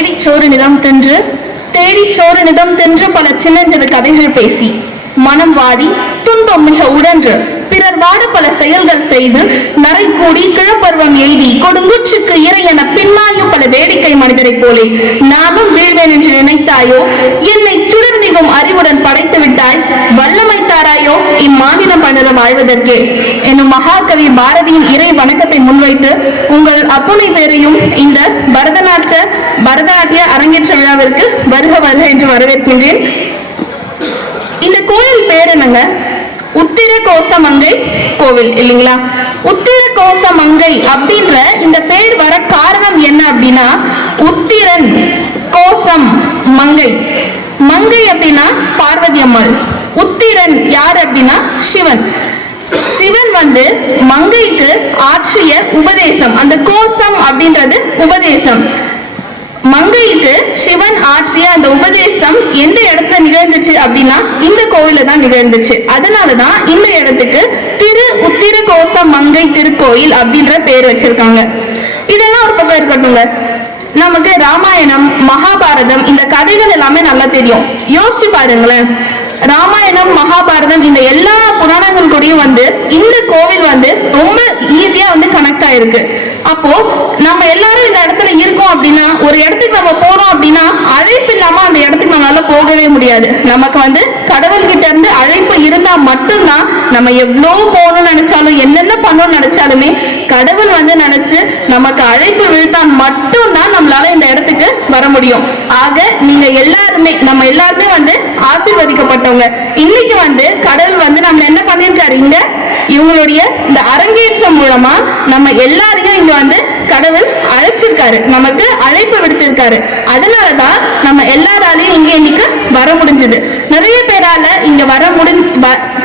தேடிச் சோறு நிதம் பல சின்னஞ்சிறு கதைகள் பேசி மனம் வாடி துன்பம் மிக உடன்று பிறர் வாட பல செயல்கள் செய்து நரை கூடி கிழப்பருவம் எய்தி கொடுங்குச்சுக்கு இறை என பின்மாயும் பல வேடிக்கை மனிதரை போலே நானும் வீழ்வேன் என்று நினைத்தாயோ, என்னை சுடர்மிகும் அறிவுடன் படைத்து விட்டாய், வல்லமை தாராயோ இம்மாநிலம் பணர வாழ்வதற்கு என்னும் மகாகவி பாரதியின் இறை வணக்கத்தை முன்வைத்து உங்கள் அத்துணை பேரையும் இந்த பரதநாட்டிய அரங்கேற்ற விழாவிற்கு வருக வருக என்று வரவேற்கின்றேன். இந்த கோயில் பேர் என்னங்க? உத்திர கோசமங்கை கோவில் இல்லைங்களா? உத்திர கோசமங்கை அப்படின்ற இந்த பேர் வர காரணம் என்ன அப்படின்னா, உத்திரன், கோசம், மங்கை. மங்கை அப்படின்னா பார்வதி அம்மாள், உத்திரன் யார் அப்படின்னா சிவன். சிவன் மங்கைக்கு ஆற்றிய உபதேசம், அந்த கோசம் அப்படின்றது உபதேசம். மங்கைக்கு சிவன் ஆற்றிய அந்த உபதேசம் எந்த இடத்துல நிகழ்ந்துச்சு அப்படின்னா இந்த கோவில தான் நிகழ்ந்துச்சு. அதனாலதான் இந்த இடத்துக்கு உத்திர கோச மங்கை திருக்கோயில் அப்படின்ற பேர் வச்சிருக்காங்க. இதெல்லாம் ஒரு பக்கம் இருக்கட்டுங்க. நமக்கு ராமாயணம், மகாபாரதம் இந்த கதைகள் எல்லாமே நல்லா தெரியும். யோசிச்சு பாருங்களேன், ராமாயணம், மகாபாரதம் இந்த எல்லா புராணங்கள் கூடயும் இந்த கோவில் ரொம்ப ஈஸியா கனெக்ட் ஆயிருக்கு. அப்போ நம்ம எல்லாரும் இந்த இடத்துல இருக்கோம் அப்படின்னா, ஒரு இடத்துக்கு நம்ம போறோம் அப்படின்னா அழைப்பு இல்லாம அந்த இடத்துக்கு நம்மளால போகவே முடியாது. நமக்கு கடவுள்கிட்ட இருந்து அழைப்பு இருந்தா மட்டும்தான் நம்ம எவ்வளவு போகணும்னு நினைச்சாலும் என்னென்ன பண்ணணும்னு நினைச்சாலுமே கடவுள் நினைச்சு நமக்கு அழைப்பு விழுத்தா மட்டும்தான் நம்மளால இந்த இடத்துக்கு வர முடியும். ஆக நீங்க எல்லாருமே, நம்ம எல்லாருமே ஆசீர்வதிக்கப்பட்டவங்க. இன்னைக்கு கடவுள் நம்ம என்ன பண்ணிருக்காரு, இவங்களுடைய இந்த அரங்கேற்றம் மூலமா நம்ம எல்லாரையும் இங்க கடவுள் அழைச்சிருக்காரு, நமக்கு அழைப்பு விடுத்திருக்காரு. அதனாலதான் நம்ம எல்லாராலையும் இங்க இன்னைக்கு வர முடிஞ்சது. நிறைய பேரால இங்க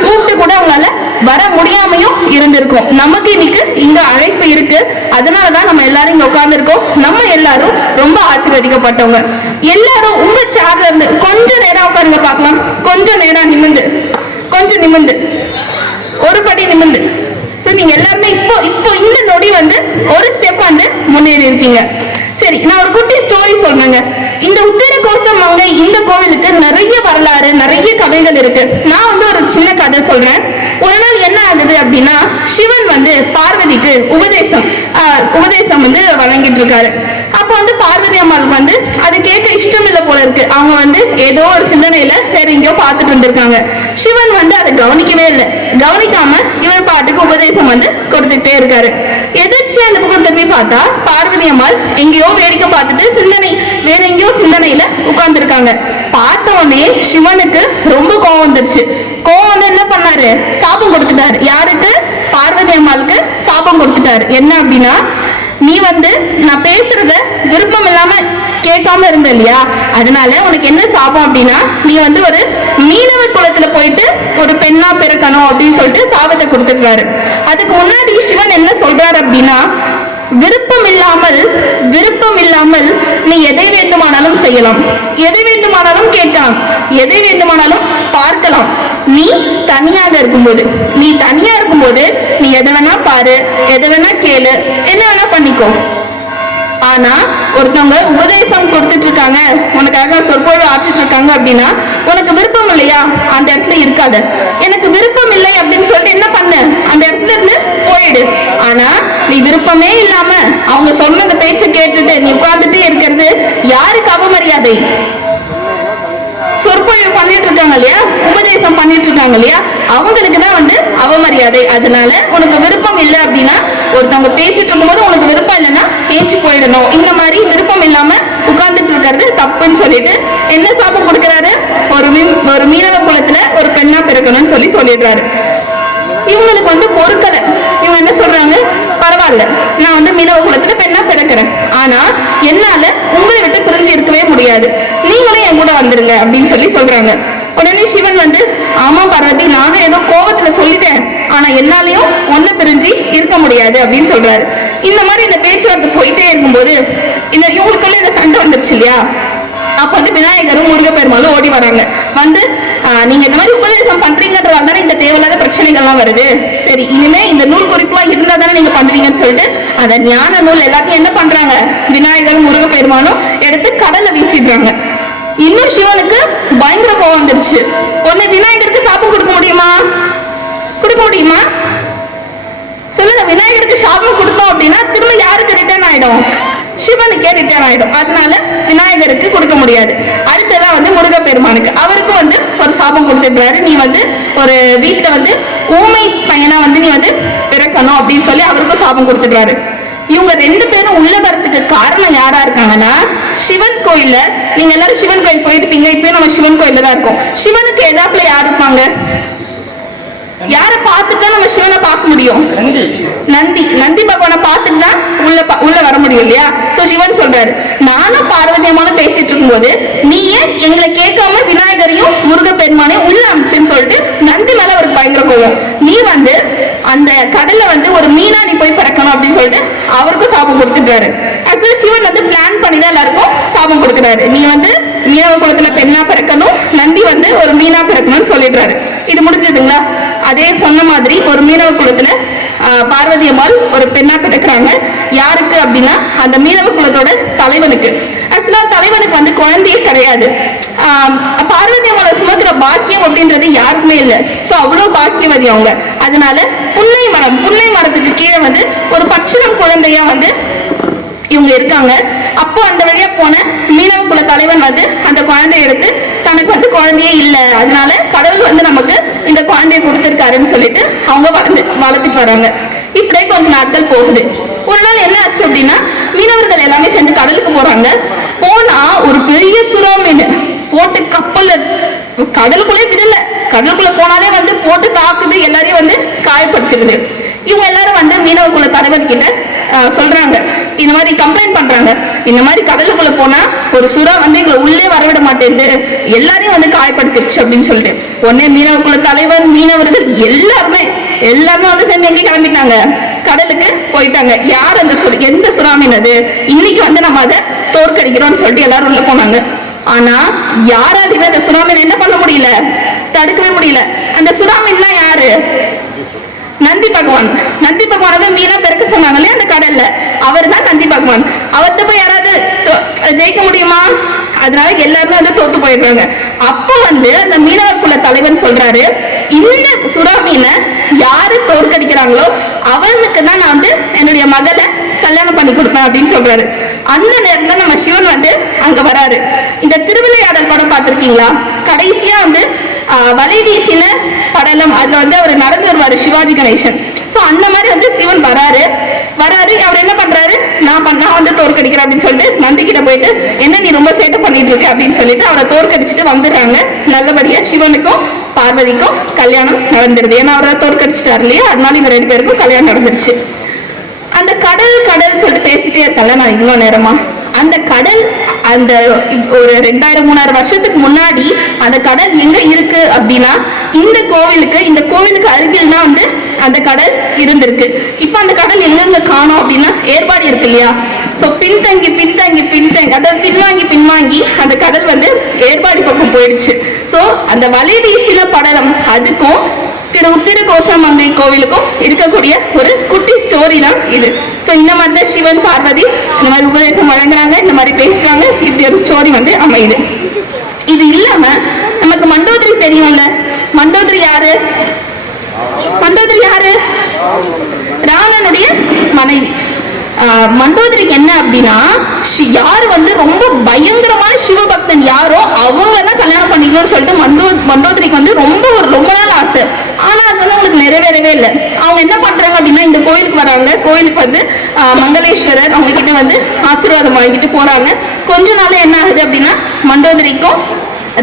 கூப்பிட்டு கூட அவங்களால வர முடியாமையும் இருந்திருக்கும். நமக்கு இன்னைக்கு இங்க அழைப்பு இருக்கு. அதனாலதான் நம்ம எல்லாரும் இங்க உட்கார்ந்து இருக்கோம். நம்ம எல்லாரும் ரொம்ப ஆசீர்வதிக்கப்பட்டவங்க. எல்லாரும் உங்க சேர்ல இருந்து கொஞ்ச நேரம் உட்காருங்க பார்க்கலாம். கொஞ்சம் நேரம் நிமிந்து, கொஞ்சம் நிமிந்து, ஒரு படி நிமிந்து. நீங்க எல்லாருமே இப்போ இந்த நொடி ஒரு ஸ்டெப் முன்னேறி இருக்கீங்க. சரி, நான் ஒரு குட்டி ஸ்டோரி சொல்றேங்க. இந்த உத்திர கோசம் மங்கை இந்த கோவிலுக்கு நிறைய வரலாறு, நிறைய கதைகள் இருக்கு. நான் ஒரு சின்ன கதை சொல்றேன். ஒரு நாள் என்ன ஆகுது அப்படின்னா, சிவன் பார்வதிக்கு உபதேசம் வழங்கிட்டு இருக்காரு. அப்ப பார்வதி அம்மாவுக்கு அது கேட்க இஷ்டம் இல்ல போல இருக்கு. அவங்க ஏதோ ஒரு சிந்தனையில வேற எங்கேயோ பார்த்துட்டு இருந்திருக்காங்க. சிவன் அதை கவனிக்கவே இல்லை. கவனிக்காம இவர் பாட்டுக்கு உபதேசம் கொடுத்துட்டே இருக்காரு. எதிர்ச்சியா அந்த பக்கம் திரும்பி பார்த்தா பார்வதி அம்மாள் எங்கேயோ வேடிக்கை பார்த்துட்டு வேற எங்கேயோ சிந்தனையில உட்கார்ந்து இருக்காங்க. பார்த்தோன்னே சிவனுக்கு ரொம்ப கோவம் வந்துருச்சு. கோவம் என்ன பண்ணாரு, சாபம் கொடுத்துட்டாரு. யாருக்கு? பார்வதி அம்மாளுக்கு சாபம் கொடுத்துட்டாரு. என்ன அப்படின்னா, நீ நான் பேசுறத விருப்பம் இல்லாம கேட்காம இருந்த இல்லையா, அதனால உனக்கு என்ன சாபம் அப்படின்னா, நீ ஒரு மீனவ குலத்துல போயிட்டு ஒரு பெண்ணா பிறக்கணும் அப்படின்னு சொல்லிட்டு சாபத்தை கொடுத்துருக்காரு. அதுக்கு முன்னாடி சிவன் என்ன சொல்றாரு அப்படின்னா, விருப்பம் இல்லாமல் நீ எதை வேண்டுமானாலும் செய்யலாம், எதை வேண்டுமானாலும் கேட்கலாம், எதை வேண்டுமானாலும் பார்க்கலாம். நீ தனியாக இருக்கும்போது நீ எதை வேணா பாரு, எதை வேணா கேளு, என்ன வேணா பண்ணிக்கோ. ஆனா ஒருத்தவங்க உபதேசம் கொடுத்துட்டு இருக்காங்க, உனக்காக சொற்பொழிவு ஆற்றிட்டு இருக்காங்க அப்படின்னா உனக்கு விருப்பம் இல்லையா, அந்த இடத்துல இருக்காத. எனக்கு விருப்பம் இல்லை அப்படின்னு சொல்லிட்டு என்ன பண்ண, அந்த இடத்துல இருந்து போயிடு. ஆனா நீ விருப்பமே இல்லாம அவங்க சொன்ன அந்த பேச்சை கேட்டுட்டு நீ உட்கார்ந்துட்டே இருக்கிறது யாருக்கு அவமரியாதை? சொற்பொழிவு பண்ணிட்டு இருக்காங்க இல்லையா, உபதேசம் பண்ணிட்டு இருக்காங்க இல்லையா, அவங்களுக்கு தான் அவமரியாதை. அதனால உனக்கு விருப்பம் இல்லை அப்படின்னா, ஒருத்தவங்க பேசிட்டு இருக்கும்போது உனக்கு விருப்பம் இல்லைன்னா ஏச்சு போயிடணும். இந்த மாதிரி விருப்பம் இல்லாம உட்கார்ந்துட்டு இருக்கிறது தப்புன்னு சொல்லிட்டு என்ன சாபம் கொடுக்கிறாரு, ஒரு மீனவ குலத்துல ஒரு பெண்ணா பிறக்கணும்னு சொல்லிடுறாரு. இவங்களுக்கு பொறுக்கலை. இவங்க என்ன சொல்றாங்க, பரவாயில்ல, நான் மீனவ குலத்துல பெண்ணா பிறக்கிறேன், ஆனா என்னால உங்களை விட்டு பிரிஞ்சு இருக்கவே முடியாது, நீங்களும் என் கூட வந்துருங்க அப்படின்னு சொல்றாங்க. உடனே சிவன் ஆமா பார்வதி, நானும் ஏதோ கோபத்துல சொல்லிட்டேன், ஆனா என்னாலையும் ஒண்ணு பிரிஞ்சு இருக்க முடியாது அப்படின்னு சொல்றாரு. இந்த மாதிரி இந்த பேச்சுவார்த்தை போயிட்டே இருக்கும்போது இவங்களுக்குள்ள இந்த சண்டை வந்துருச்சு இல்லையா. அப்ப விநாயகரும் முருகப்பெருமாளும் ஓடி வராங்க. நீங்க இந்த மாதிரி உபதேசம் பண்றீங்கன்றதால தானே இந்த தேவையில்லாத பிரச்சனைகள்லாம் வருது. சரி, இனிமே இந்த நூல் குறிப்புலாம் இருந்தா தானே நீங்க பண்ணுவீங்கன்னு சொல்லிட்டு அந்த ஞான நூல் எல்லாத்தையும் என்ன பண்றாங்க, விநாயகர் முருகப்பெருமானும் எடுத்து கடல்ல வீசிடுறாங்க. இன்னும் சிவனுக்கு பயங்கர கோவம் வந்துருச்சு. உடனே விநாயகருக்கு சாபம் கொடுக்க முடியுமா? கொடுக்க முடியுமா சொல்லுங்க? விநாயகருக்கு சாபம் கொடுத்தோம் அப்படின்னா திரும்ப யாருக்கு ரிட்டர்ன் ஆயிடும்? சிவனுக்கே ரிட்டர்ன் ஆயிடும். அதனால விநாயகருக்கு கொடுக்க முடியாது. அடுத்ததான் வந்து முருகப்பெருமானுக்கு, அவருக்கும் வந்து ஒரு சாபம் கொடுத்துருக்காரு. நீ வந்து ஒரு வீட்டுல வந்து ஊமை பையனா வந்து நீ வந்து பிறக்கணும் அப்படின்னு சொல்லி அவருக்கும் சாபம் கொடுத்துருக்காரு. இவங்க 2 பேரும் உள்ள வரத்துக்கு காரணம் யாரா இருக்காங்கன்னா, சிவன் கோயில்ல, நீங்க எல்லாரும் சிவன் கோயில் போயிருப்பீங்க, இப்பயும் நம்ம சிவன் கோயில்ல தான் இருக்கோம். சிவனுக்கு எதாப்புல யார் இருப்பாங்க? யாரை பார்த்துட்டு நம்ம சிவனை பார்க்க முடியும்? நந்தி. நந்தி பகவானை பார்த்துட்டு தான் உள்ள வர முடியும் இல்லையா? சோ சிவன் சொல்றாரு, நானும் பார்வதியமான பேசிட்டு இருக்கும்போது நீ ஏன் எங்களை கேட்காம விநாயகரையும் முருகப்பெருமானையும் உள்ள அமைச்சுன்னு சொல்லிட்டு நந்தி மேல அவருக்கு பயங்கர கோவம். நீ வந்து அந்த கடல்ல வந்து ஒரு மீனா நீ போய் பிறக்கணும் அப்படின்னு சொல்லிட்டு அவருக்கும் சாபம் கொடுத்துட்டாரு. ஆக்சுவலா சிவன் வந்து பிளான் பண்ணி தான் எல்லாருக்கும் சாபம் கொடுக்குறாரு. நீ வந்து மீனவ குலத்துல பெண்ணா பிறக்கணும், நந்தி வந்து ஒரு மீனா பிறக்கணும்னு சொல்லிடுறாரு. இது முடிஞ்சதுங்களா? அதே சொன்ன மாதிரி ஒரு மீனவ குலத்துல பார்வதி அம்மாள் ஒரு பெண்ணா பிறக்கிறாங்க. யாருக்கு அப்படின்னா அந்த மீனவ குலத்தோட தலைவனுக்கு. ஆக்சுவலா தலைவனுக்கு வந்து குழந்தையே கிடையாது. பார்வதி அம்மாளை சுமக்கிற பாக்கியம் அப்படின்றது யாருக்குமே இல்லை. சோ அவ்வளவு பாக்கியவதி அவங்க. அதனால புன்னை மரத்துக்கு கீழே வந்து ஒரு பச்சிளம் குழந்தையா வந்து இவங்க இருக்காங்க. அப்போ அந்த வழியா போன மீனவ குல தலைவன் வந்து அந்த குழந்தைய எடுத்து தனக்கு வந்து குழந்தையே இல்லை, அதனால கடவுள் வந்து நமக்கு இந்த குழந்தைய கொடுத்துருக்காருன்னு சொல்லிட்டு அவங்க வளர்த்துட்டு வராங்க. இப்படியே கொஞ்ச நாட்கள் போகுது. ஒரு நாள் என்ன ஆச்சு அப்படின்னா, மீனவர்கள் எல்லாமே சேர்ந்து கடலுக்கு போறாங்க. போனா ஒரு பெரிய சுறா மீன் போட்டு கப்பல்ல கடலுக்குள்ளே விடல. கடலுக்குள்ள போனாலே வந்து போட்டு தாக்குது, எல்லாரையும் வந்து காயப்படுத்துறது. இவங்க எல்லாரும் வந்து மீனவ குல தலைவர் கிட்ட சொல்றாங்க, இந்த மாதிரி கம்ப்ளைண்ட் பண்றாங்க. இந்த மாதிரி கடலுக்குள்ள போனா ஒரு சுறா வந்து எங்களை உள்ளே வரவிட மாட்டேங்குது, எல்லாரையும் வந்து காயப்படுத்திருச்சு அப்படின்னு சொல்லிட்டு உடனே மீனவ குல தலைவர், மீனவர்கள் எல்லாருமே வந்து சேர்ந்து எங்க கிளம்பிட்டாங்க, கடலுக்கு போயிட்டாங்க. யார் அந்த எந்த சுறா மீன் அது, இன்னைக்கு வந்து நம்ம அதை தோற்கடிக்கிறோம்னு சொல்லிட்டு எல்லாரும் உள்ள போனாங்க. ஆனா யாராலையுமே அந்த சுறா மீன் என்ன பண்ண முடியல, தடுக்கவே முடியல. அந்த சுறா மீன்லாம் யாரு? நந்தி பகவான். நந்தி பகவான மீனா பெருக்க சொன்னாங்களே அந்த கடல்ல, அவர் தான் நந்தி பகவான். அவர்கிட்ட போய் யாராவது ஜெயிக்க முடியுமா? அதனால எல்லாருமே வந்து தோத்து போயிடுறாங்க. அப்ப வந்து அந்த மீனவர் குல தலைவன் சொல்றாரு, இந்த சுறா மீனை யாரு தோற்கடிக்கிறாங்களோ அவனுக்கு தான் நான் வந்து என்னுடைய மகளை கல்யாணம் பண்ணி கொடுப்பேன் அப்படின்னு சொல்றாரு. அந்த நேரத்துல நம்ம சிவன் வந்து அங்க வராரு. இந்த திருவிளையாடல் படம் பார்த்திருக்கீங்களா? கடைசியா வந்து வலை வீசின படலம், அதுல வந்து அவர் நடந்து வருவாரு சிவாஜி கணேசன். சோ அந்த மாதிரி வந்து சிவன் வராரு. அவர் என்ன பண்றாரு, நான் வந்து தோற்கடிக்கிறேன் அப்படின்னு சொல்லிட்டு நந்தி கிட்ட போயிட்டு, என்ன நீ ரொம்ப சேட்டை பண்ணிட்டு இருக்க அப்படின்னு சொல்லிட்டு அவரை தோற்கடிச்சுட்டு வந்துடுறாங்க. நல்லபடியா சிவனுக்கும் பார்வதிக்கும் கல்யாணம் நடந்துருது. ஏன்னா அவரை தோற்கடிச்சிட்டாரு இல்லையா, அதனால இவங்க 2 பேருக்கும் கல்யாணம் நடந்துருச்சு. அந்த கடல் சொல்லிட்டு பேசிட்டே இருக்கல நான் இவ்வளவு நேரமா. அந்த கடல் அந்த ஒரு 2000-3000 வருஷத்துக்கு முன்னாடி அந்த கடல் எங்க இருக்கு அப்படின்னா இந்த கோவிலுக்கு அருகில் தான் வந்து அந்த கடல் இருந்திருக்கு. இப்ப அந்த கடல் எங்கெங்க காணோம் அப்படின்னா ஏற்பாடு இருக்கு இல்லையா, சோ பின்தங்கி அதாவது பின்வாங்கி அந்த கடல் வந்து ஏற்பாடு பக்கம் போயிடுச்சு. சோ அந்த வலை வீசின படலம் அதுக்கும் உத்திர கோசமங்கை கோவிலுக்கும் இருக்கக்கூடிய ஒரு குட்டி ஸ்டோரி தான் இது. சோ இந்த மாதிரி தான் சிவன் பார்வதி இந்த மாதிரி உபதேசம் வழங்குறாங்க, இந்த மாதிரி பேசுறாங்க. இப்படி ஒரு ஸ்டோரி வந்து அமையுது. இது இல்லாம நமக்கு மண்டோதரி தெரியும்ல. மண்டோதரி யாரு? ராவணனுடைய மனைவி. மண்டோதரிக்கு என்ன அப்படின்னா, யாரு வந்து ரொம்ப பயங்கரமான சிவபக்தன் யாரோ அவங்களதான் கல்யாணம் பண்ணிக்கணும்னு சொல்லிட்டு மண்டோதரிக்கு வந்து ரொம்ப நாள் ஆசை. ஆனா அது வந்து அவங்களுக்கு நிறைவேறவே இல்லை. அவங்க என்ன பண்றாங்க அப்படின்னா, இந்த கோயிலுக்கு வராங்க. கோயிலுக்கு வந்து மங்களேஸ்வரர் அவங்க கிட்ட வந்து ஆசீர்வாதம் வாங்கிட்டு போறாங்க. கொஞ்ச நாள் என்ன ஆகுது அப்படின்னா, மண்டோதரிக்கும்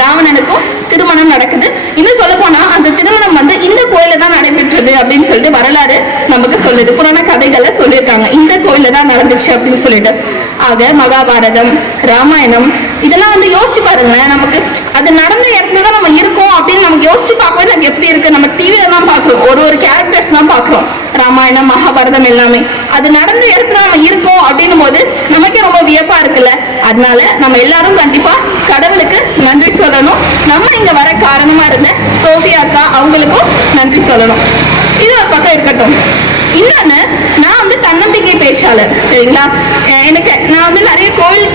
ராவணனுக்கும் திருமணம் நடக்குது. இன்னும் சொல்ல போனா அந்த திருமணம் வந்து இந்த கோயில தான் நடைபெற்றது அப்படின்னு சொல்லிட்டு வரலாறு நமக்கு சொல்லுது. புராண கதைகளை சொல்லியிருக்காங்க, இந்த கோயில தான் நடந்துச்சு அப்படின்னு சொல்லிட்டு. ஆக மகாபாரதம், ராமாயணம் இதெல்லாம் வந்து யோசிச்சு பாருங்களேன். நமக்கு அது நடந்த இடத்துல தான் நம்ம இருக்கோம் அப்படின்னு நமக்கு யோசிச்சு பார்க்கவே நமக்கு எப்படி இருக்கு. நம்ம டிவியில தான் பாக்குறோம், ஒரு கேரக்டர்ஸ் தான் பாக்குறோம். ராமாயணம், மகாபாரதம் எல்லாமே அது நடந்த இடத்துல நம்ம இருக்கோம் அப்படின்னும் போது நமக்கே ரொம்ப வியப்பா இருக்குல்ல. அதனால நம்ம எல்லாரும் கண்டிப்பா கடவுளுக்கு நன்றி சொல்லணும். நம்ம இங்க வர காரணமா இருந்த சோபியா அக்கா அவங்களுக்கும் நன்றி சொல்லணும். இது ஒரு பக்கம் இருக்கட்டும். இன்னொன்னு, நான் வந்து தன்னம்பிக்கை பேச்சாளர், சரிங்களா? நான் வந்து நிறைய கோவில்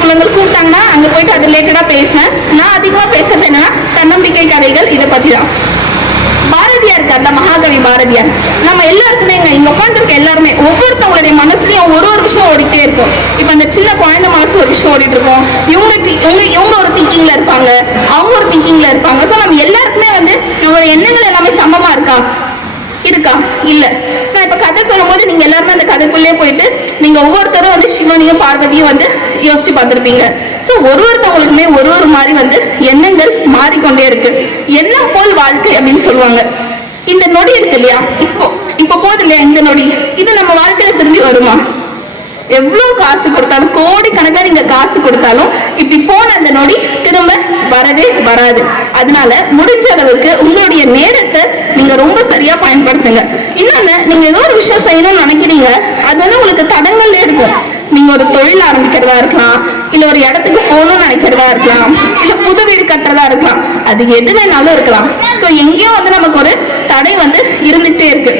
குளங்கள் கூப்பிட்டாங்கன்னா அங்க போயிட்டு அது ரிலேட்டடா பேசுவேன். நான் அதிகமா பேசுறது என்னன்னா தன்னம்பிக்கை கதைகள், இதை பத்தி தான். பாரதியார் இருக்கார்ல, மகாகவி பாரதியார், நம்ம எல்லாருக்குமே இங்க உட்காந்துருக்க எல்லாருமே ஒவ்வொருத்தவங்களுடைய மனசுலயும் ஒரு ஒரு விஷயம் ஓடிட்டே இருக்கும். இப்ப அந்த சின்ன குழந்தை மனசு ஒரு விஷயம் ஓடிட்டு இருக்கும், இவங்க ஒரு திங்கிங்ல இருப்பாங்க, அவங்க ஒரு திங்கிங்ல இருப்பாங்க. ஸோ நம்ம எல்லாருக்குமே வந்து நம்மளோட எண்ணங்கள் எல்லாமே சமமா இருக்கா? இல்ல. நான் இப்ப கதை சொல்லும் போது நீங்க எல்லாருமே அந்த கதைக்குள்ளே போயிட்டு நீங்க ஒவ்வொருத்தரும் வந்து சிவனையும் பார்வதியும் வந்து யோசிச்சு பார்த்திருப்பீங்க. சோ ஒருத்தவங்களுக்குமே ஒரு மாதிரி வந்து எண்ணங்கள் மாறிக்கொண்டே இருக்கு. எண்ணம் போல் வாழ்க்கை அப்படின்னு சொல்லுவாங்க. இந்த நொடி இருக்கு இல்லையா, இப்போ போகுது இல்லையா இந்த நொடி, இது நம்ம வாழ்க்கையில திரும்பி வருமா? எவ்வளவு காசு கொடுத்தாலும், கோடி கணக்கா நீங்க காசு கொடுத்தாலும் இப்படி போன அந்த நொடி திரும்ப வரவே வராது. அதனால முடிஞ்ச அளவுக்கு உங்களுடைய நேரத்தை நீங்க ரொம்ப சரியா பயன்படுத்துங்க. இன்னொன்னு, நீங்க ஏதோ ஒரு விஷயம் செய்யணும்னு நினைக்கிறீங்க, அது வந்து உங்களுக்கு தடங்கள்ல இருக்கும். நீங்க ஒரு தொழில் ஆரம்பிக்கிறதா இருக்கலாம், இல்ல ஒரு இடத்துக்கு போகணும்னு நினைக்கிறதா இருக்கலாம், இல்ல புது வீடு கட்டுறதா இருக்கலாம், அது எது வேணாலும் இருக்கலாம். சோ எங்கேயோ வந்து நமக்கு ஒரு தடை வந்து இருந்துட்டே இருக்கு.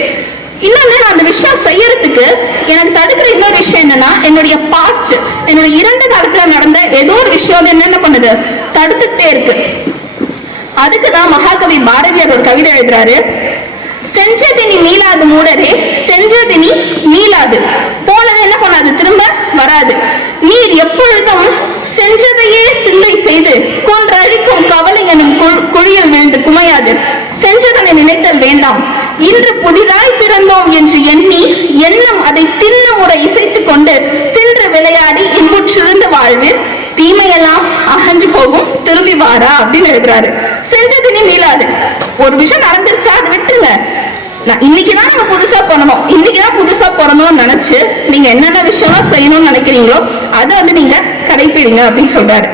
இன்னொன்னு, நான் அந்த விஷயம் செய்யறதுக்கு எனக்கு தடுக்கிற இன்னொரு விஷயம் என்னன்னா, என்னுடைய பாஸ்ட், என்னுடைய இறந்த காலத்துல நடந்த ஏதோ ஒரு விஷயம் என்ன பண்ணுது, தடுத்துட்டே இருக்கு. அதுக்குதான் மகாகவி பாரதியார் ஒரு கவிதை எழுதுறாரு. செஞ்சதினி மீளாது மூடரே, செஞ்சதினி மீளாது, போனது என்ன பண்ணாது, திரும்ப வராது. நீர் எப்பொழுதும் செஞ்சதையே சிந்தை செய்து கொன்றழிக்கும் கவலை எனும் குழியில் விழுந்து குமையாது. செஞ்சதனை நினைத்தல் வேண்டாம், இன்று புதிதாய் பிறந்தோம் என்று எண்ணி எண்ணம் அதை தின்ன முறை இசைத்துக் கொண்டு தின்று விளையாடி இன்புற்றிருந்த வாழ்வில் தீமையெல்லாம் அகன்று போகும், திரும்பி வாரா அப்படின்னு எழுதுறாரு. செஞ்சதினி மீளாது. ஒரு விஷயம் நடந்துருச்சா, அதை விட்டுருங்க. இன்னைக்குதான் நம்ம புதுசா பண்ணணும், இன்னைக்குதான் புதுசா பிறந்தோம்னு நினைச்சு நீங்க என்னென்ன விஷயம் செய்யணும்னு நினைக்கிறீங்களோ அதை வந்து நீங்க கடைப்பிடிங்க அப்படின்னு சொல்றாரு.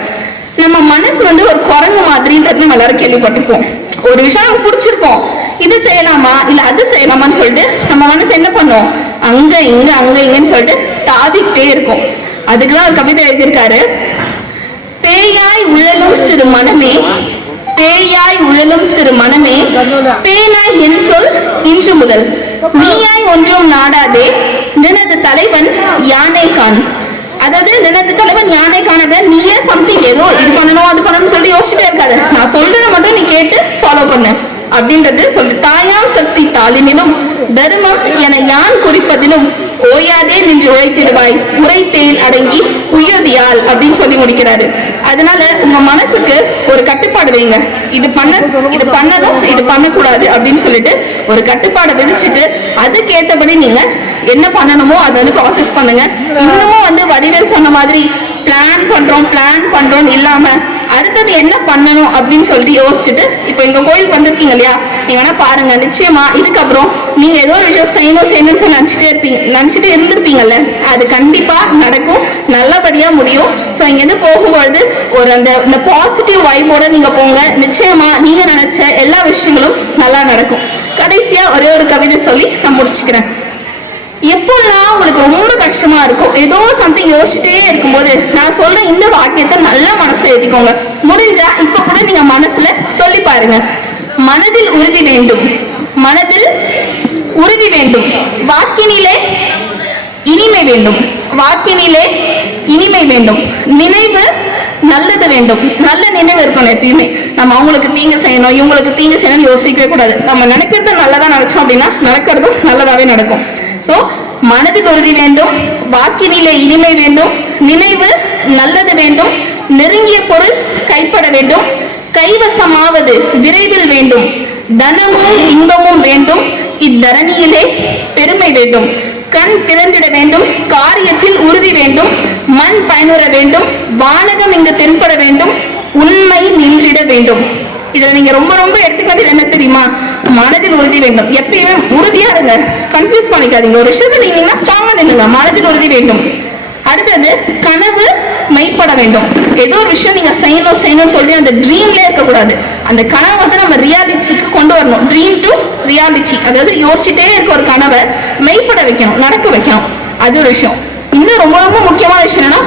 நம்ம மனசு வந்து ஒரு குரங்கு மாதிரின்றது நம்ம எல்லாரும் கேள்விப்பட்டிருக்கோம். ஒரு விஷயம் நமக்கு பிடிச்சிருக்கோம், இது செய்யலாமா இல்ல அது செய்யலாமான்னு சொல்லிட்டு நம்ம மனசு என்ன பண்ணும், அங்க இங்கன்னு சொல்லிட்டு தாவிக்கிட்டே இருக்கும். அதுக்குதான் ஒரு கவிதை எழுதியிருக்காரு. பேயாய் உழலும் சிறு மனமே, பேயாய் உழலும் சிறு மனமே, பேனாய் என் சொல் இன்று முதல், நீயாய் ஒன்றும் நாடாதே, நினது தலைவன் யானை கான். அதாவது நினது தலைவன் யானை காணத, நீயே சம்திங் ஏதோ இது பண்ணணும் அது பண்ணணும்னு சொல்லி யோசிச்சுட்டே இருக்காது, நான் சொல்றதை மட்டும் நீ கேட்டு ஃபாலோ பண்ண அப்படின்றது சொல்லு. தாயாம் சக்தி தாளினிலும் தர்மம் என யான் குறிப்பதிலும் ஓயாதே நின்று உழைத்திடுவாய், உரைத்தேன் அடங்கி உயர்தியால் அப்படின்னு சொல்லி முடிக்கிறாரு. அதனால உங்க மனசுக்கு ஒரு கட்டுப்பாடு வைங்க, இது பண்ணணும் இது பண்ணக்கூடாது அப்படின்னு சொல்லிட்டு ஒரு கட்டுப்பாடை விதிச்சுட்டு அதுக்கேற்றபடி நீங்க என்ன பண்ணணுமோ அதை வந்து ப்ராசஸ் பண்ணுங்க. இன்னமும் வந்து வடிவேல் சொன்ன மாதிரி பிளான் பண்றோம் இல்லாம அடுத்தது என்ன பண்ணணும் அப்படின்னு சொல்லிட்டு யோசிச்சுட்டு இப்போ எங்க கோயிலுக்கு வந்திருக்கீங்க இல்லையா, நீங்க வேணா பாருங்க. நிச்சயமா இதுக்கப்புறம் நீங்க ஏதோ ஒரு விஷயம் செய்யணும்னு சொல்லி நினைச்சிட்டே இருந்திருப்பீங்கல்ல, அது கண்டிப்பா நடக்கும், நல்லபடியா முடியும். ஸோ இங்கிருந்து போகும்போது ஒரு அந்த பாசிட்டிவ் வைபோட நீங்க போங்க. நிச்சயமா நீங்க நினைச்ச எல்லா விஷயங்களும் நல்லா நடக்கும். கடைசியா ஒரே ஒரு கவிதை சொல்லி நான் முடிச்சுக்கிறேன். எப்போல்லாம் உங்களுக்கு ரொம்ப கஷ்டமா இருக்கும், ஏதோ சம்திங் யோசிச்சுட்டே இருக்கும்போது நான் சொல்ற இந்த வாக்கியத்தை நல்லா மனசுல எழுதிக்கோங்க. முடிஞ்சா இப்ப கூட நீங்க மனசுல சொல்லி பாருங்க. மனதில் உறுதி வேண்டும், மனதில் உறுதி வேண்டும், வாக்கினிலே இனிமை வேண்டும், வாக்கினிலே இனிமை வேண்டும், நினைவு நல்லது வேண்டும். நல்ல நினைவு இருக்கணும் எப்பயுமே. நம்ம அவங்களுக்கு தீங்கு செய்யணும் இவங்களுக்கு தீங்கு செய்யணும்னு யோசிக்கவே கூடாது. நம்ம நினைக்கிறது நல்லதா நினைச்சோம் அப்படின்னா நடக்கிறதும் நல்லதாவே நடக்கும். சோ மனதில் உறுதி வேண்டும், வாக்கினிலே இனிமை வேண்டும், நினைவு நல்லது வேண்டும், நெருங்கிய பொருள் கைப்பட வேண்டும், கைவசமாவது விரைவில் வேண்டும், தனமும் இன்பமும் வேண்டும், இத்தரணியிலே பெருமை வேண்டும், கண் திறந்திட வேண்டும், காரியத்தில் உறுதி வேண்டும், மண் பயனுற வேண்டும், வானகம் இங்கு தென்பட வேண்டும், உண்மை நின்றிட வேண்டும். இதுல நீங்க ரொம்ப ரொம்ப எடுத்துக்காட்டு என்ன தெரியுமா, மனதில் உறுதி வேண்டும். எப்பயுமே உறுதியா இருங்க, கன்ஃபியூஸ் பண்ணிக்காதீங்க. ஒரு விஷயத்தை நீங்க ஸ்ட்ராங்கா நில்லுங்க, மனதில் உறுதி வேண்டும். அடுத்தது கனவு மெய்ப்பட வேண்டும். ஏதோ ஒரு விஷயம் நீங்க செய்யணும்னு சொல்லி அந்த ட்ரீம்ல இருக்கக்கூடாது, அந்த கனவை வந்து நம்ம ரியாலிட்டிக்கு கொண்டு வரணும். ட்ரீம் டு ரியாலிட்டி, அதாவது யோசிச்சுட்டே இருக்க ஒரு கனவை மெய்ப்பட வைக்கணும், நடக்க வைக்கணும். அது ஒரு விஷயம். இன்னும் ரொம்ப ரொம்ப முக்கியமான விஷயம் என்னன்னா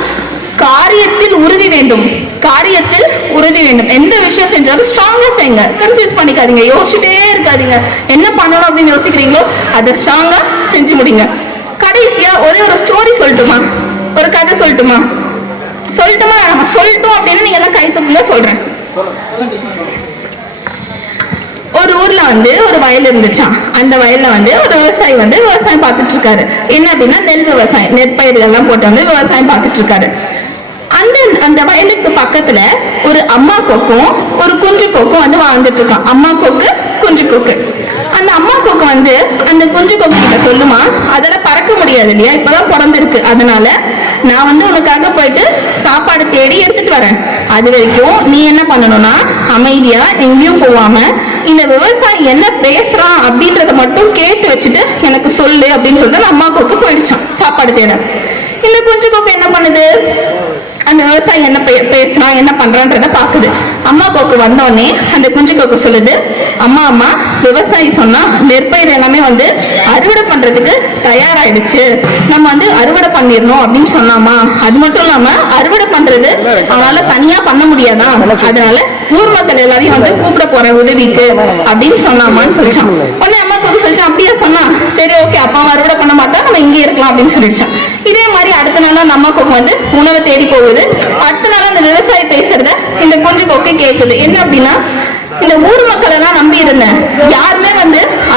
காரியத்தில் உறுதி வேண்டும். காரியத்தில் உறுதி வேண்டும். எந்த விஷயம் செஞ்சாலும் ஸ்ட்ராங்கா செய்யுங்க. கன்ஃபியூஸ் பண்ணிக்காதீங்க, யோசிச்சுட்டே இருக்காதீங்க. என்ன பண்ணணும் அப்படின்னு யோசிக்கிறீங்களோ அதை ஸ்ட்ராங்கா செஞ்சு முடிங்க. கடைசியா ஒரே ஒரு ஸ்டோரி சொல்லட்டுமா? ஒரு கதை சொல்லட்டுமா? நம்ம சொல்லட்டும் அப்படின்னு நீங்க எல்லாம் கை தூக்குங்க, சொல்றேன். ஒரு ஊர்ல ஒரு வயல் இருந்துச்சான். அந்த வயல்ல ஒரு விவசாயி விவசாயம் பார்த்துட்டு இருக்காரு. என்ன அப்படின்னா நெல் விவசாயம், நெற்பயிர்கள் எல்லாம் போட்டு விவசாயம் பார்த்துட்டு இருக்காரு. அந்த வயலுக்கு பக்கத்துல ஒரு அம்மா கொக்கும் ஒரு குஞ்சு கொக்கும் வாழ்ந்துட்டு இருக்கான். அம்மா கொக்கு, குஞ்சு கொக்கு. அந்த அம்மா கொக்கு அந்த குஞ்சு கொக்கு கிட்ட சொல்லுமா, அதெல்லாம் பறக்க முடியாது இல்லையா, இப்பதான் பிறந்திருக்கு, அதனால நான் உனக்காக போயிட்டு சாப்பாடு தேடி எடுத்துட்டு வரேன். அது வரைக்கும் நீ என்ன பண்ணணும்னா அமைதியா எங்கேயும் போகாம இந்த விவசாயி என்ன பேசுறான் அப்படின்றத மட்டும் கேட்டு வச்சுட்டு எனக்கு சொல்லு அப்படின்னு சொல்லிட்டு அம்மா கொக்கு போயிடுச்சான் சாப்பாடு தேட. இந்த குஞ்சு கொக்கு என்ன பண்ணுது, அந்த விவசாயி என்ன பேசுறான் என்ன பண்றான்றத பாக்குது. அம்மா கொக்கு வந்தோடனே அந்த குஞ்சு கொக்கு சொல்லுது, அம்மா விவசாயி சொன்னா நெற்பயிர் எல்லாமே அறுவடை பண்றதுக்கு தயாராயிடுச்சு, நம்ம அறுவடை பண்ணிடணும் அப்படின்னு சொன்னாமா. அது மட்டும் இல்லாம அறுவடை பண்றது அவனால தனியா பண்ண முடியாதான், அதனால ஊர் மக்கள் எல்லாரையும் கூப்பிட போறேன் உதவிக்கு அப்படின்னு சொன்னாமான்னு சொல்லிச்சான். உடனே அம்மா கொக்கு சொல்லிச்சான், அப்படியே சொன்னா சரி ஓகே, அப்பா அறுவடை பண்ண மாட்டா, நம்ம இங்கே இருக்கலாம் அப்படின்னு சொல்லிடுச்சான். இதே மாதிரி அடுத்த நாள் அந்த அம்மா கொக்கு உணவை தேடி போகுது. அடுத்த நாள் அந்த விவசாயி பேசுறத இந்த குஞ்சு கொக்கு கேக்குது. என்ன அப்படின்னா, இந்த ஊர் மக்கள் எல்லாம் நம்பி இருந்தேன், யாருமே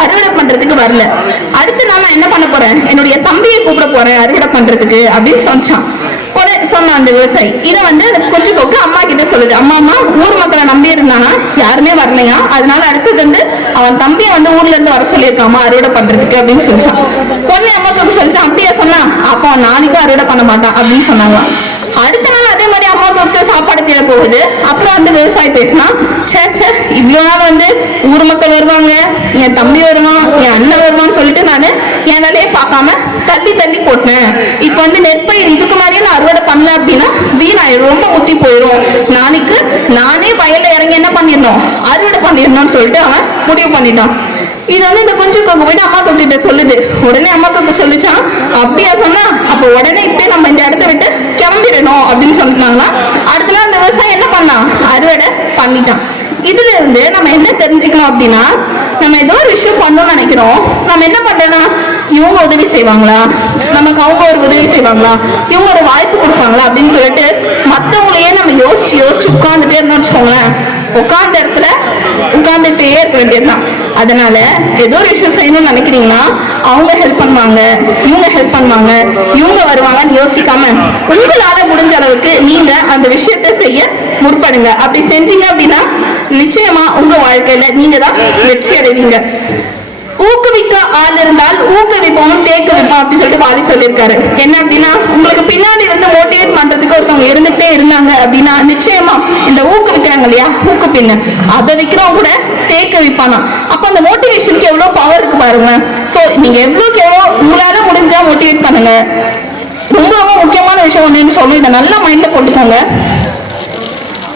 அறுவடை பண்றதுக்கு வரல, அடுத்த நாள் நான் என்ன பண்ண போறேன், என்னுடைய தம்பியை கூப்பிட போறேன் அறுவடை பண்றதுக்கு அப்படின்னு சொன்னான். உடனே சொன்னான் அந்த விவசாயி. இதை அந்த குஞ்சு கொக்கு அம்மா கிட்ட சொல்லுது, அம்மா ஊர் மக்களை நம்பி இருந்தானா யாருமே வரலையா, அதனால அடுத்தது அவன் தம்பியை ஊர்ல இருந்து வர சொல்லியிருக்காமா அறுவடை பண்றதுக்கு அப்படின்னு சொல்லிச்சான். உடனே அம்மா கொக்கு சொல்லிச்சான், அப்படியா சொன்னா, அப்போ அவன் நாளைக்கும் அறுவடை பண்ண மாட்டான் அப்படின்னு சொன்னாங்க. அடுத்த நாள் அதே மாதிரி அம்மா கொக்கு சாப்பாடு தேட போகுது. அப்புறம் விவசாயி பேசினா, சே இவ்வளவு நாள் ஊர் மக்கள் வருவாங்க, என் தம்பி வருவான், என் அண்ணன் வருவான்னு சொல்லிட்டு நான் என் வேலையை பார்க்காம தள்ளி போட்டேன். இப்போ நெற்பயிர் இதுக்கு மாதிரியே நான் அறுவடை பண்ணல அப்படின்னா வீணாயிரும், ரொம்ப முத்தி போயிடும், நாளைக்கு நானே வயல்ல இறங்கி என்ன பண்ணிடணும், அறுவடை பண்ணிடணும்னு சொல்லிட்டு அவன் முடிவு பண்ணிட்டான். இது இந்த குஞ்சு கொக்கு போயிட்டு அம்மா கொக்கிட்ட சொல்லுது. உடனே அம்மா கொக்கு சொல்லிச்சான், அப்படியா சொன்னா, அப்ப உடனே இப்ப நம்ம இந்த இடத்த விட்டு கிளம்பிடணும் அப்படின்னு சொல்லிட்டாங்கன்னா அடுத்த நாள் அந்த விவசாயம் என்ன பண்ணான், அறுவடை பண்ணிட்டான். இதுல இருந்து நம்ம என்ன தெரிஞ்சுக்கணும் அப்படின்னா, நம்ம ஏதோ ஒரு விஷயம் பண்ணணும்னு நினைக்கிறோம், நம்ம என்ன பண்றோம்னா இவங்க உதவி செய்வாங்களா, நமக்கு அவங்க ஒரு உதவி செய்வாங்களா, இவங்க ஒரு வாய்ப்பு கொடுப்பாங்களா அப்படின்னு சொல்லிட்டு மற்றவங்களையே நம்ம யோசிச்சு உட்கார்ந்துட்டே இருந்தோம்னு வச்சுக்கோங்களேன், உட்கார்ந்த இடத்துல உட்கார்ந்துட்டே இருக்க வேண்டியதுதான். அதனால ஏதோ ஒரு விஷயம் செய்யணும்னு நினைக்கிறீங்கன்னா அவங்க ஹெல்ப் பண்ணுவாங்க, இவங்க ஹெல்ப் பண்ணுவாங்க, இவங்க வருவாங்கன்னு யோசிக்காம உங்களால முடிஞ்ச அளவுக்கு நீங்க அந்த விஷயத்தை செய்ய முற்படுங்க. அப்படி செஞ்சீங்க அப்படின்னா நிச்சயமா உங்க வாழ்க்கையில நீங்க தான் வெற்றி அடைவீங்க. ஊக்குவிக்க ஆள் இருந்தால் ஊக்குவிப்போம் தேக்க வைப்போம் அப்படின்னு சொல்லிட்டு வாலி சொல்லியிருக்காரு. என்ன அப்படின்னா, உங்களுக்கு பின்னாடி மோட்டிவேட் பண்றதுக்கு ஒருத்தவங்க இருந்துகிட்டே இருந்தாங்க அப்படின்னா நிச்சயமா இந்த ஊக்குவிக்கிறாங்க இல்லையா, ஊக்குப்பின்னு அதை வைக்கிறவங்க கூட தேக்க வைப்பானா. அப்ப அந்த மோட்டிவேஷனுக்கு எவ்வளவு பவர் இருக்கு பாருங்க. சோ நீங்க எவ்வளவுக்கு எவ்வளவு உங்களால முடிஞ்சா மோட்டிவேட் பண்ணுங்க. ரொம்ப ரொம்ப முக்கியமான விஷயம் ஒன்று சொல்லுங்க, இதை நல்லா மைண்ட்ல போட்டுக்கோங்க.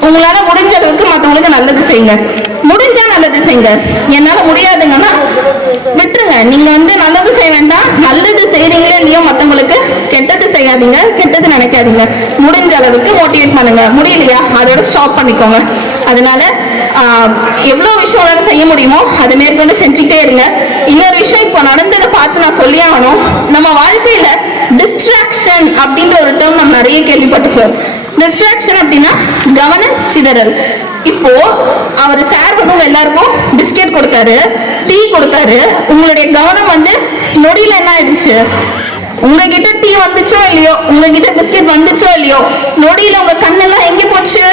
உங்களால முடிஞ்ச அளவுக்கு மற்றவங்களுக்கு நல்லது செய்யுங்க, முடிஞ்சா நல்லது செய்யுங்க. என்னால முடியாதுங்கன்னா விட்டுருங்க, நீங்க நல்லது செய்ய வேண்டாம். நல்லது செய்றீங்களே இல்லையோ மற்றவங்களுக்கு கெட்டது செய்யாதீங்க, கெட்டது நினைக்காதீங்க. முடிஞ்ச அளவுக்கு மோட்டிவேட் பண்ணுங்க. முடியலையா அதோட ஸ்டாப் பண்ணிக்கோங்க. அதனால எவ்வளவு விஷயம் செய்ய முடியுமோ அதை மேற்கொண்டு செஞ்சுட்டே இருங்க. இன்னொரு விஷயம் இப்போ நடந்ததை பார்த்து நான் சொல்லி ஆகணும். நம்ம வாழ்க்கையில டிஸ்ட்ராக்ஷன் அப்படின்ற ஒரு டேர்ம் நம்ம நிறைய கேள்விப்பட்டிருக்கோம். டிஸ்ட்ராக்ஷன் அப்படின்னா கவன சிதறல். இப்போ அவர் சார் உங்க எல்லாருக்கும் பிஸ்கெட் கொடுத்தாரு, டீ கொடுத்தாரு, உங்களுடைய கவனம் நொடியில என்ன ஆயிடுச்சு, உங்ககிட்ட டீ வந்துச்சோ இல்லையோ, உங்ககிட்ட பிஸ்கெட் வந்துச்சோ இல்லையோ, நொடியில உங்க கண்ணெல்லாம் எங்க போச்சு.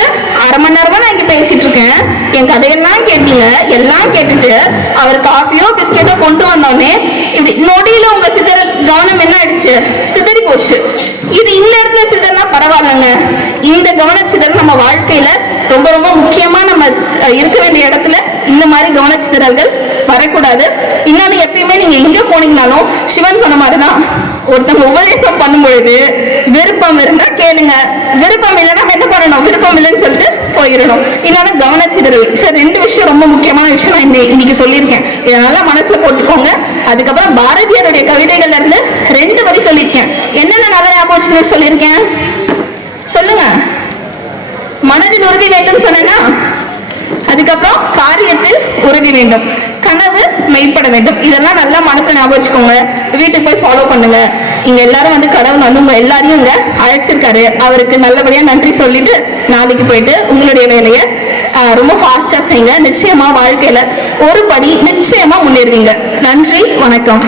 அரை மணி நேரமா நான் இங்க பேசிட்டு இருக்கேன், என் கதையெல்லாம் கேட்டீங்க, எல்லாம் கேட்டுட்டு அவர் காஃபியோ பிஸ்கெட்டோ கொண்டு வந்தோடனே இப்படி நொடியில உங்க கவனம் என்ன ஆயிடுச்சு, சிதறி போச்சு. இது இந்த இடத்துல சிதறனா பரவாயில்லைங்க, இந்த கவனச்சிதறல் நம்ம வாழ்க்கையில ரொம்ப ரொம்ப முக்கியமா நம்ம இருக்க வேண்டிய இடத்துல இந்த மாதிரி கவனச்சிதறல்கள் வரக்கூடாது. இன்னொன்னு, எப்பயுமே நீங்க எங்க போனீங்கனாலும் சிவன் சொன்ன மாதிரிதான், ஒருத்தவங்க உபதேசம் பண்ணும் பொழுது விருப்பம் இருந்தா கேளுங்க, விருப்பம் இல்லை நம்ம என்ன பண்ணணும், விருப்பம் இல்லைன்னு சொல்லிட்டு போயிடணும். இன்னொன்னு கவனச்சிதறல். சரி, ரெண்டு விஷயம் ரொம்ப முக்கியமான விஷயம் நான் இன்னைக்கு சொல்லியிருக்கேன், இதனால மனசுல போட்டுக்கோங்க. அதுக்கப்புறம் பாரதியாருடைய கவிதைகள்ல இருந்து 2 வரி சொல்லியிருக்கேன். என்னென்ன நல்ல ஞாபகம் சொல்லியிருக்கேன், சொல்லுங்க. மனதில் உறுதி வேண்டும் சொன்னா, அதுக்கப்புறம் காரியத்தில் உறுதி வேண்டும், கனவு மெய்ப்பட வேண்டும். இதெல்லாம் நல்லா மனசுல ஞாபகம் வச்சுக்கோங்க. வீட்டுக்கு போய் ஃபாலோ பண்ணுங்க. இங்க எல்லாரும் வந்து கடவுள் வந்து உங்க எல்லாரையும் இங்க அழைச்சிருக்காரு. அவருக்கு நல்லபடியா நன்றி சொல்லிட்டு நாளைக்கு போயிட்டு உங்களுடைய வேலையை ரொம்ப ஃபாஸ்டா செய்யுங்க. நிச்சயமா வாழ்க்கையில ஒரு படி நிச்சயமா முன்னேறுவீங்க. நன்றி, வணக்கம்.